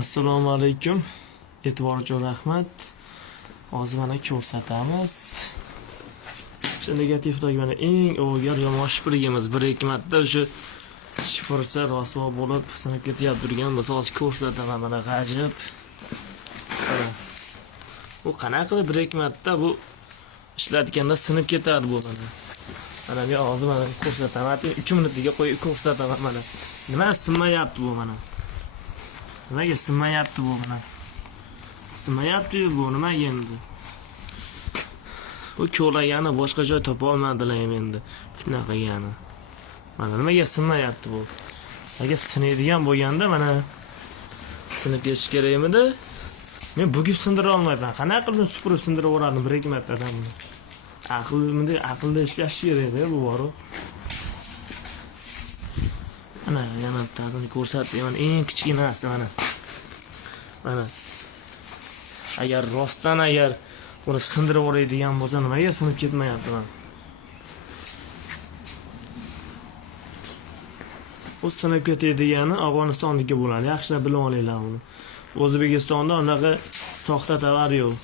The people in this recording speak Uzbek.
Assalomu alaykum. E'tibor uchun rahmat. Hozir mana ko'rsatamiz. O'sha negativdagi mana eng o'g'ir yomon shpirigimiz 1-2 marta o'sha shifrsa rosvo bo'lib sinib ketyapti turgan bo'lsa hozir ko'rsataman mana g'ajib. Bu qanaqa qilib 1-2 marta bu ishlatganda sinib ketadi bu mana. Mana men hozir mana ko'rsataman. 3 minutga qo'yib ko'rsataman mana. Nima sinmayapti bu mana? Nimaga sinmayapti bu mana? Sinmayapti bu nima endi? Bu ko'lagani boshqa joy topa olmadilar endi. Shunaqa yana. Mana nimaga sinmayapti bu? Agar sinadigan bo'lganda mana sinib ketish kerak edi. Men bugib sindira olmayman. Qanaqa qilib supurib sindirib o'radim 1-2 martadan. Aqlda ishlash kerak-da bu bor. Mana yana ta'zini ko'rsatdim. Eng kichkinasi mana. Mana. Agar rostdan buni sindirib o'raydigan bo'lsa nimaga sinib ketmayapti mana. Bu sinib ketadigan Afg'onistondagi bo'ladi. Yaxshilab bilib olinglar buni. O'zbekistonda unaqa soxta tovar yo'q.